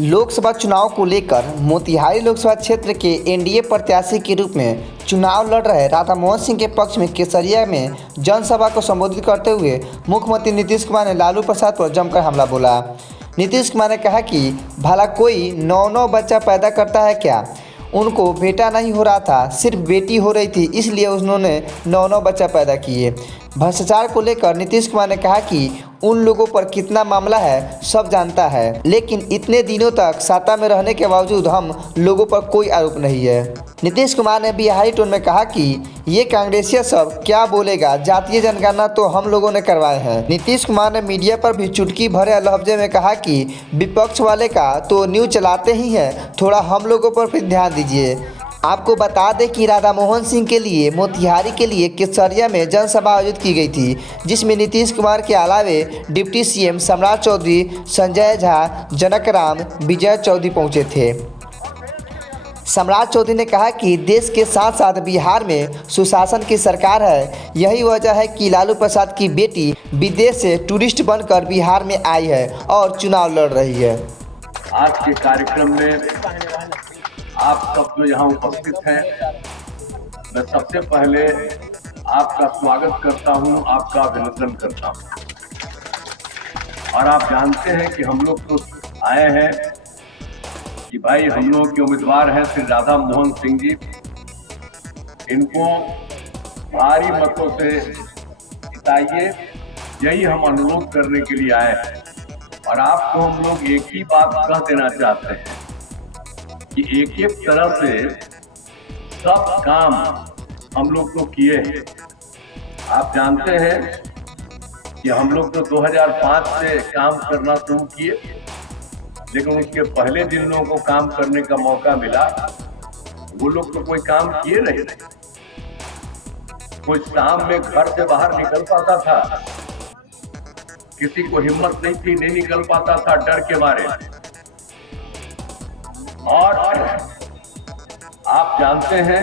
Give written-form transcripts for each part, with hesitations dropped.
लोकसभा चुनाव को लेकर मोतिहारी लोकसभा क्षेत्र के एनडीए प्रत्याशी के रूप में चुनाव लड़ रहे राधा मोहन सिंह के पक्ष में केसरिया में जनसभा को संबोधित करते हुए मुख्यमंत्री नीतीश कुमार ने लालू प्रसाद पर जमकर हमला बोला। नीतीश कुमार ने कहा कि भला कोई 9 बच्चा पैदा करता है क्या? उनको बेटा नहीं हो रहा था, सिर्फ बेटी हो रही थी, इसलिए उन्होंने 9 बच्चा पैदा किए। भ्रष्टाचार को लेकर नीतीश कुमार ने कहा कि उन लोगों पर कितना मामला है सब जानता है, लेकिन इतने दिनों तक सत्ता में रहने के बावजूद हम लोगों पर कोई आरोप नहीं है। नीतीश कुमार ने बिहारी टोन में कहा कि ये कांग्रेसिया सब क्या बोलेगा, जातीय जनगणना तो हम लोगों ने करवाए हैं। नीतीश कुमार ने मीडिया पर भी चुटकी भरे लफ्जे में कहा कि विपक्ष वाले का तो न्यूज चलाते ही हैं, थोड़ा हम लोगों पर भी ध्यान दीजिए। आपको बता दें कि राधा मोहन सिंह के लिए मोतिहारी के लिए केसरिया में जनसभा आयोजित की गई थी, जिसमें नीतीश कुमार के अलावे डिप्टी सीएम सम्राट चौधरी, संजय झा, जनक राम, विजय चौधरी पहुंचे थे। सम्राट चौधरी ने कहा कि देश के साथ साथ बिहार में सुशासन की सरकार है। यही वजह है कि लालू प्रसाद की बेटी विदेश से टूरिस्ट बनकर बिहार में आई है और चुनाव लड़ रही है। आज के कार्यक्रम में आप सब जो यहाँ उपस्थित हैं, मैं सबसे पहले आपका स्वागत करता हूँ, आपका अभिनंदन करता हूँ। और आप जानते हैं कि हम लोग तो आए हैं कि भाई हम लोग के उम्मीदवार हैं श्री राधा मोहन सिंह जी, इनको भारी मतों से जिताइए, यही हम अनुरोध करने के लिए आए हैं। और आपको हम लोग एक ही बात कह देना चाहते हैं कि एक तरह से सब काम हम लोग तो किए हैं। आप जानते हैं कि हम लोग तो 2005 से काम करना शुरू किए, लेकिन उसके पहले जिन लोगों को काम करने का मौका मिला वो लोग तो कोई काम किए नहीं। कोई शाम में घर से बाहर निकल पाता था, किसी को हिम्मत नहीं निकल पाता था डर के मारे। और आप जानते हैं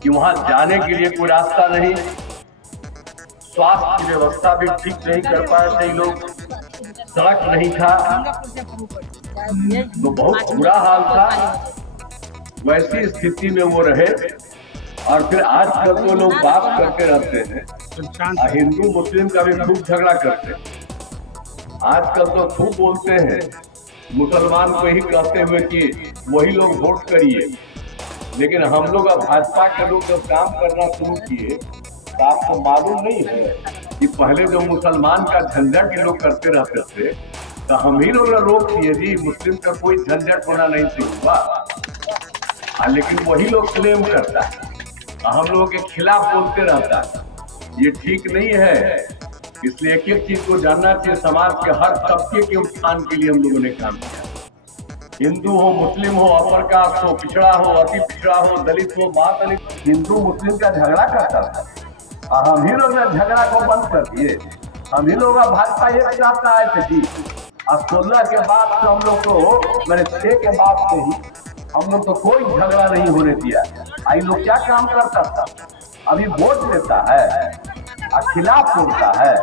कि वहां जाने के लिए कोई रास्ता नहीं, स्वास्थ्य की व्यवस्था भी ठीक नहीं कर पाए थे लोग, सड़क नहीं था, तो बहुत बुरा हाल था। वैसी स्थिति में वो रहे। और फिर आजकल तो लोग बात करते रहते हैं, हिंदू मुस्लिम का भी खूब झगड़ा करते हैं। आजकल तो खूब बोलते हैं, मुसलमान को ही कहते हुए कि वही लोग वोट करिए। लेकिन हम लोग अब भाजपा के लोग जब काम करना शुरू किए तो आपको मालूम नहीं है कि पहले जो मुसलमान का झंझट ये लोग करते रहते थे तो हम ही लोग रोक दिए जी, मुस्लिम का कोई झंझट होना नहीं हुआ। लेकिन वही लोग क्लेम करता है, हम लोगों के खिलाफ बोलते रहता है। ये ठीक नहीं है। इसलिए एक चीज को जानना चाहिए, समाज के हर तबके के उत्थान के लिए हम लोगों ने काम किया। हिंदू हो, मुस्लिम हो, अपर कास्ट हो, पिछड़ा हो, अति पिछड़ा हो, दलित हो, महादलित, हिंदू मुस्लिम का झगड़ा करता था। हम ही लोग ने झगड़ा को बंद कर दिए। हम ही लोग भाजपा एक साथ आए थे जी। अब 16 के बाद से हम लोग को, मैंने 6 के बाद से ही हम लोग तो कोई झगड़ा नहीं होने दिया। आई लोग क्या काम करता था, अभी वोट लेता है और खिलाफ बोलता है।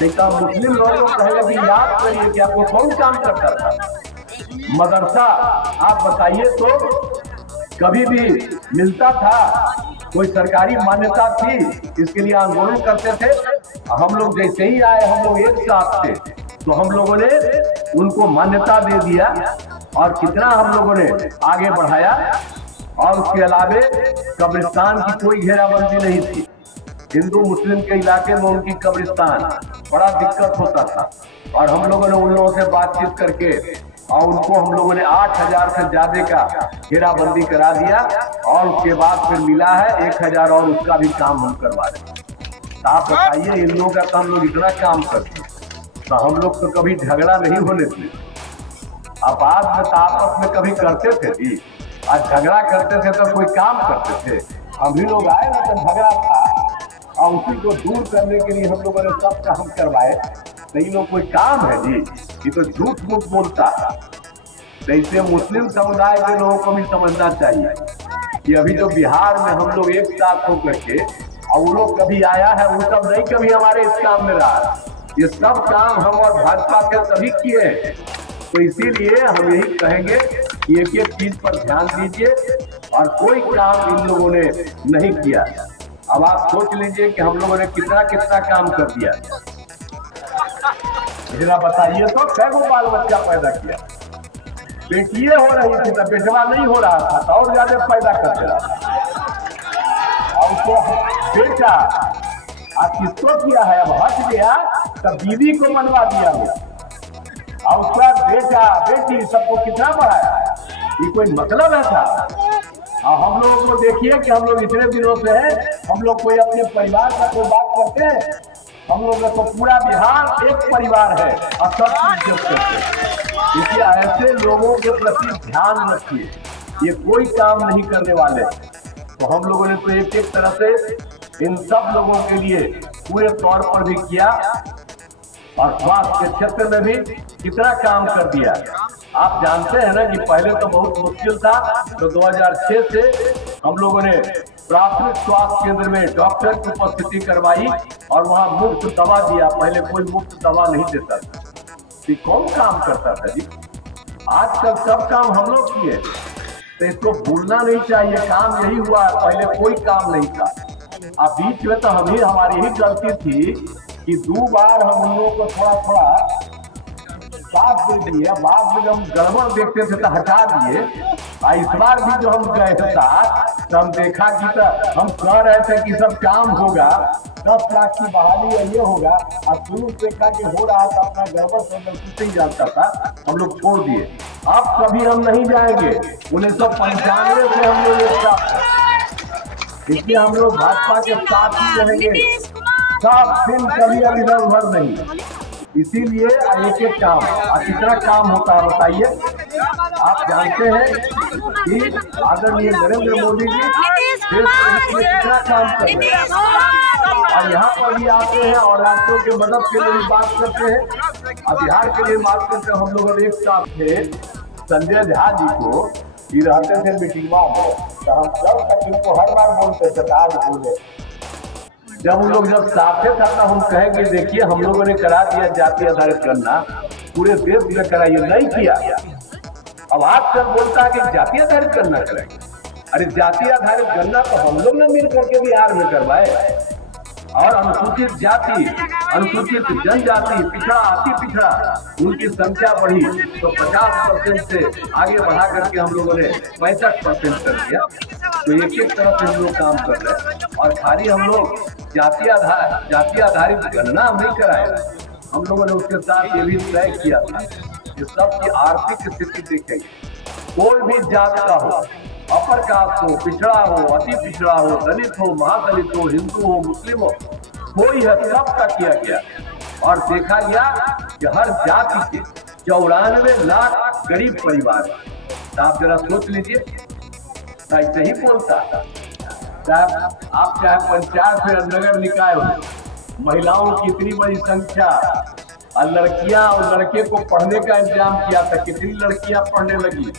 लेकिन मुस्लिम लोगों को कहेगा कि याद करिए कि आपको कौन काम करता था। मदरसा आप बताइए तो कभी भी मिलता था, कोई सरकारी मान्यता थी, इसके लिए आंदोलन करते थे। हम लोग जैसे ही आए, हम लोग एक साथ थे, तो हम लोगों ने उनको मान्यता दे दिया और कितना हम लोगों ने आगे बढ़ाया। और उसके अलावे कब्रिस्तान की कोई घेराबंदी नहीं थी। हिंदू मुस्लिम के इलाके में उनकी कब्रिस्तान बड़ा दिक्कत होता था, और हम लोगों ने उन लोगों से बातचीत करके और उनको हम लोगों ने 8000 से ज्यादा का घेराबंदी करा दिया। और उसके बाद फिर मिला है 1000 और उसका भी काम हम करवा रहे। आप बताइए, इन लोगों का तो हम लोग इतना काम करते तो हम लोग तो कभी झगड़ा नहीं होने थे। अब आज में आपस में कभी करते थे जी, आज झगड़ा करते थे तो कोई काम करते थे। हम भी लोग आए ना तो झगड़ा था और उसी को दूर करने के लिए हम लोगों ने सब काम करवाए। तो ये लोग कोई काम है जी, ये तो झूठ मूठ बोलता है। तो इसलिए मुस्लिम समुदाय के लोगों को भी समझना चाहिए कि अभी जो बिहार में हम लोग एक साथ होकर के, और वो लोग कभी आया है, वो सब नहीं कभी हमारे इस काम में रहा। ये सब काम हम और भाजपा के सभी किए हैं। तो इसीलिए हम यही कहेंगे कि एक एक चीज पर ध्यान दीजिए और कोई काम इन लोगों ने नहीं किया। अब आप सोच लीजिए कि हम लोगों ने कितना कितना काम कर दिया। जरा बताइए तो कै गो बाल बच्चा पैदा किया? बेटिए हो रही थी तो बेटवा नहीं हो रहा था तो और ज्यादा पैदा कर दे रहा था। और उसको बेटा आप किसको किया है? अब हट गया तो बीवी को मनवा दिया गया और उसका बेटा बेटी सबको कितना बढ़ाया? ये कोई मतलब है था? और हम लोगों को देखिए कि हम लोग इतने दिनों से हैं, हम लोग कोई अपने परिवार का कोई बात करते हैं? हम लोग तो पूरा बिहार एक परिवार है और सब चीज करते हैं। इसलिए ऐसे लोगों के प्रति ध्यान रखिए, ये कोई काम नहीं करने वाले। तो हम लोगों ने तो एक एक तरह से इन सब लोगों के लिए पूरे तौर पर भी किया और स्वास्थ्य के क्षेत्र में भी कितना काम कर दिया। आप जानते हैं ना कि पहले तो बहुत मुश्किल था, तो 2006 से हम लोगों ने प्राथमिक स्वास्थ्य केंद्र में डॉक्टर की उपस्थिति करवाई और वहां मुफ्त दवा दिया। पहले कोई मुफ्त दवा नहीं देता था। ये कौन काम करता था जी? आजकल सब काम हम लोग किए, तो इसको भूलना नहीं चाहिए। काम यही हुआ है, पहले कोई काम नहीं था। अब बीच में तो हमारी ही गलती थी कि 2 बार हम उन लोगों को थोड़ा थोड़ा साथ दे दिए। बाद में जब हम गड़बड़ देखते थे तो हटा दिए। इस बार भी जो हम गए थे साथ तो हम देखा कि तो हम कह रहे थे कि सब काम होगा, 10 लाख की बहाली है, ये होगा, और शुरू से देखा कि हो रहा था, अपना गड़बड़ से गलती से ही जानता था, हम लोग छोड़ दिए। अब कभी हम नहीं जाएंगे। 1995 से हम लोग एक साथ, इसलिए हम लोग भाजपा के साथ ही रहेंगे। सब दिन कभी अब इधर उधर नहीं। इसीलिए एक एक काम, कितना काम होता है बताइए? आप जानते हैं कि आदरणीय नरेंद्र मोदी जी देश के लिए कितना काम करते हैं और यहाँ पर भी आते हैं और राज्यों की मदद के लिए भी बात करते हैं और बिहार के लिए बात करते हैं। हम लोग एक साथ थे संजय झा जी को, ये रहते थे मीटिंग में, तो हम सब तक इनको हर बार बोलते थे आज बोले। जब उन लोग जब साथे था तो हम कहेंगे देखिए हम लोगों ने करा दिया जाति आधारित गणना, पूरे देश में कराइए, नहीं किया। अब आप जब बोलता है कि जाति आधारित गणना करेंगे, अरे जाति आधारित गणना तो हम लोग ने मिल करके बिहार में करवाए और अनुसूचित जाति, अनुसूचित जनजाति, पिछड़ा अति पिछड़ा, उनकी संख्या बढ़ी तो 50% से आगे बढ़ा करके हम लोगों ने 65% कर दिया। तो एक एक तरफ से हम लोग काम कर रहे हैं और खाली हम लोग जाति आधारित गणना हम नहीं कराए। हम लोगों ने उसके साथ ये भी तय किया था कि सबकी आर्थिक स्थिति देखेंगे, कोई भी जात का हो, अपर कास्ट हो, पिछड़ा हो, अति पिछड़ा हो, दलित हो, महादलित हो, हिंदू हो, मुस्लिम हो, कोई है, सबका किया गया और देखा गया कि हर जाति के 94 लाख गरीब परिवार। आप जरा सोच लीजिए, ऐसे ही बोलता था आप चाहे पंचायत में नगर निकाय हो, महिलाओं की इतनी बड़ी संख्या और लड़कियां और लड़के को पढ़ने का इंतजाम किया था, कितनी लड़कियां पढ़ने लगी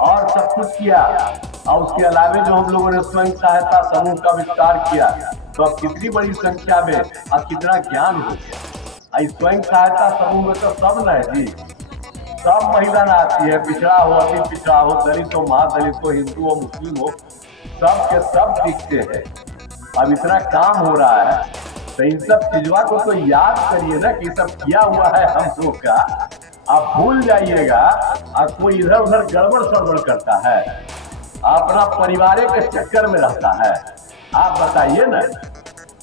और सब कुछ किया। और उसके अलावा जो हम लोगों ने स्वयं सहायता समूह का विस्तार किया तो अब कितनी बड़ी संख्या में और कितना ज्ञान हो गया। स्वयं सहायता समूह में तो सब न है जी, सब महिला आती है, पिछड़ा हो, अति पिछड़ा हो, दलित हो, महादलित हो, हिंदू हो, मुस्लिम हो, सब के सब दिखते हैं। अब इतना काम हो रहा है तो इन सब चीजों को तो याद करिए ना कि सब किया हुआ है हम लोग का। आप भूल जाइएगा और कोई इधर उधर गड़बड़ सड़बड़ करता है, अपना परिवार के चक्कर में रहता है। आप बताइए ना,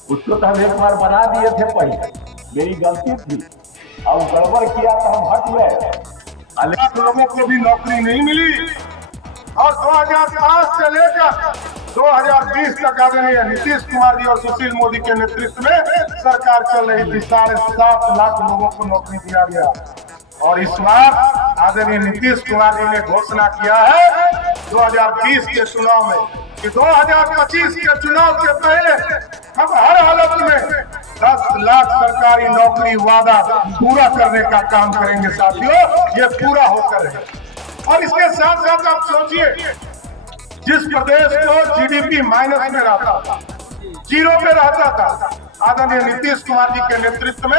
उसको तो हम एक बार बना दिए थे, पहले मेरी गलती थी और गड़बड़ किया तो हम हट गए। लाख लोगों को भी नौकरी नहीं मिली और 2005 से लेकर 2020 तक आदरणीय नीतीश कुमार जी और सुशील मोदी के नेतृत्व में सरकार चल रही थी। 7.5 लाख लोगों को नौकरी दिया गया और इस बार आदरणीय नीतीश कुमार जी ने घोषणा किया है 2020 के चुनाव में कि 2025 के चुनाव के पहले हम हर हालत में 10 लाख सरकारी नौकरी वादा पूरा करने का काम करेंगे। साथियों, ये पूरा होकर है। और इसके साथ साथ आप सोचिए, जिस प्रदेश को जीडीपी माइनस में रहता था, जीरो पे रहता था, आदरणीय नीतीश कुमार जी के नेतृत्व में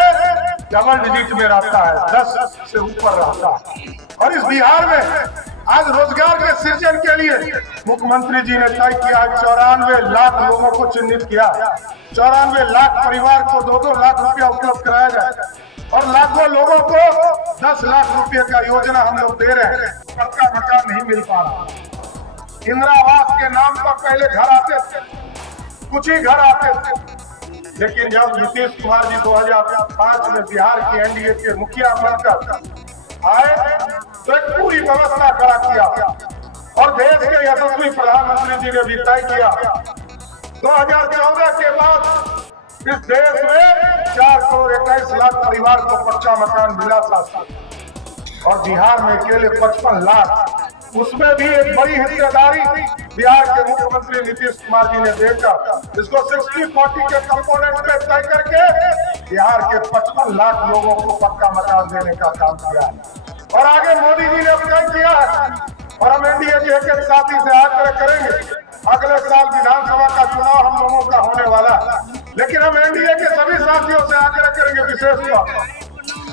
डबल डिजिट में रहता है, 10 से ऊपर रहता है। और इस बिहार में आज रोजगार के सृजन के लिए मुख्यमंत्री जी ने तय किया 94 लाख लोगों को चिन्हित किया, 94 लाख परिवार को 2-2 लाख रुपया उपलब्ध कराया जाए और लाखों लोगों को 10 लाख रुपए का योजना हम लोग दे रहे हैं। पक्का मकान नहीं मिल पा रहा। इंदिरा आवास के नाम पर पहले घर आते थे, कुछ ही घर आते थे, लेकिन जब नीतीश कुमार जी 2005 में बिहार की एनडीए के मुखिया बनकर आए तो एक पूरी व्यवस्था खड़ा किया और देश के यशस्वी प्रधानमंत्री जी ने भी तय किया 2014 के बाद इस देश में 4 करोड़ 21 लाख परिवार को पक्का मकान मिला था और बिहार में अकेले 55 लाख, उसमें भी एक बड़ी हिस्सेदारी बिहार के मुख्यमंत्री नीतीश कुमार जी ने देकर इसको 60-40 के कंपोनेंट में तय करके बिहार के 55 लाख लोगों को पक्का मकान देने का काम किया और आगे मोदी जी ने तय किया है और हम एनडीए के एक साथी से आग्रह करेंगे। अगले साल विधानसभा का चुनाव हम लोगों का होने वाला है, लेकिन हम एनडीए के सभी साथियों से आग्रह करेंगे विशेष तौर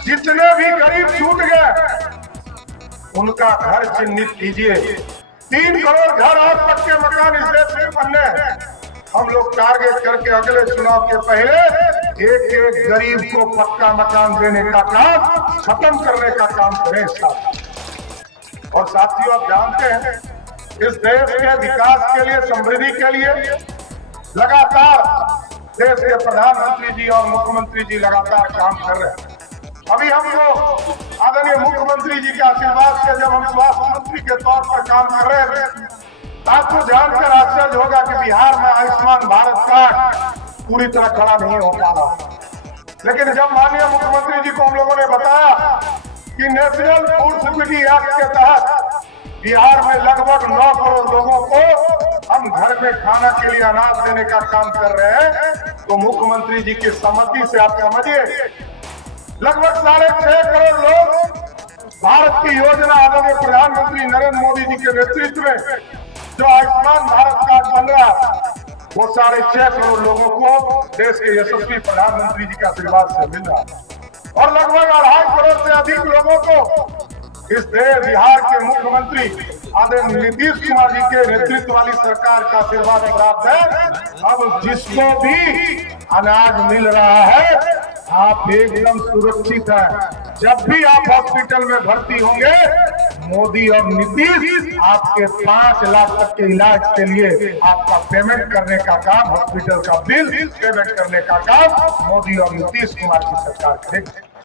जितने भी गरीब छूट गए उनका घर चिन्हित कीजिए। 3 करोड़ घर और पक्के मकान इस देश में बनने हैं। हम लोग टारगेट करके अगले चुनाव के पहले एक गरीब को पक्का मकान देने का काम खत्म करने का काम करें साथ। और साथियों आप जानते हैं इस देश के विकास के लिए, समृद्धि के लिए लगातार देश के प्रधानमंत्री जी और मुख्यमंत्री जी लगातार काम कर रहे हैं। अभी हम लोग आदरणीय मुख्यमंत्री जी के आशीर्वाद से जब हम स्वास्थ्य मंत्री के तौर पर काम कर रहे थे, आपको जानकर आश्चर्य होगा कि बिहार में आयुष्मान भारत कार्ड पूरी तरह खड़ा नहीं हो पा रहा। लेकिन जब माननीय मुख्यमंत्री जी को हम लोगों ने बताया कि नेशनल फूड सिक्योरिटी एक्ट के तहत बिहार में लगभग 9 करोड़ लोगों को हम घर में खाना के लिए अनाज देने का काम कर रहे हैं, तो मुख्यमंत्री जी की सहमति से आप समझिए लगभग 6.5 करोड़ लोग भारत की योजना आदरणीय प्रधानमंत्री नरेंद्र मोदी जी के नेतृत्व में जो आयुष्मान भारत कार्ड बन रहा वो 6.5 करोड़ लोगों को देश के यशस्वी प्रधानमंत्री जी के आशीर्वाद से मिल रहा है और लगभग 2.5 करोड़ से अधिक लोगों को इस देश बिहार के मुख्यमंत्री आदरणीय नीतीश कुमार जी के नेतृत्व वाली सरकार का आशीर्वाद प्राप्त है। अब जिसको भी अनाज मिल रहा है आप एकदम सुरक्षित हैं। जब भी आप हॉस्पिटल में भर्ती होंगे मोदी और नीतीश आपके 5 लाख तक के इलाज के लिए आपका पेमेंट करने का काम, हॉस्पिटल का बिल पेमेंट करने का काम मोदी और नीतीश कुमार की सरकार करेगी।